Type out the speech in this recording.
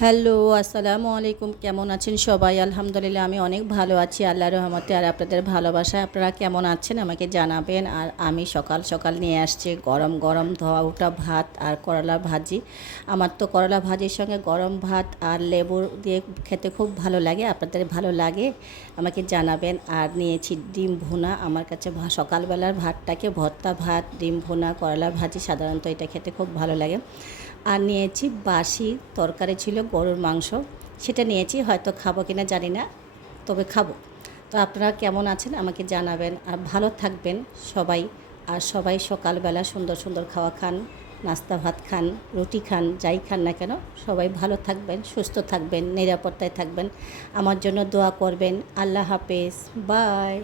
Hello, আসসালামু আলাইকুম। কেমন আছেন সবাই? আলহামদুলিল্লাহ আমি অনেক ভালো আছি আল্লাহর রহমতে। আর আপনাদের ভালোবাসায় আপনারা কেমন আছেন আমাকে জানাবেন। আর আমি সকাল সকাল নিয়ে আসছি গরম গরম ধোয়া ওঠা ভাত আর করলা ভাজি। আমার তো করলা ভাজির সঙ্গে গরম ভাত আর লেবু দিয়ে খেতে খুব ভালো লাগে। আপনাদের ভালো লাগে আমাকে জানাবেন। আর নিয়েছি ডিম ভুনা। আমার কাছে সকালবেলার ভাতটাকে ভর্তা ভাত, ডিম ভুনা, করলা ভাজি সাধারণত এটা খেতে খুব ভালো লাগে। আর নিয়েছি বাসি তরকারি ছিল গরুর মাংস, সেটা নিয়েছি, হয়তো খাবো কিনা জানি না, তবে খাবো। তো আপনারা কেমন আছেন আমাকে জানাবেন। আর ভালো থাকবেন সবাই। আর সবাই সকালবেলা সুন্দর সুন্দর খাওয়া খান, নাস্তা ভাত খান, রুটি খান, যাই খান না কেন সবাই ভালো থাকবেন, সুস্থ থাকবেন, নিরাপত্তায় থাকবেন। আমার জন্য দোয়া করবেন। আল্লাহ হাফেজ, বাই।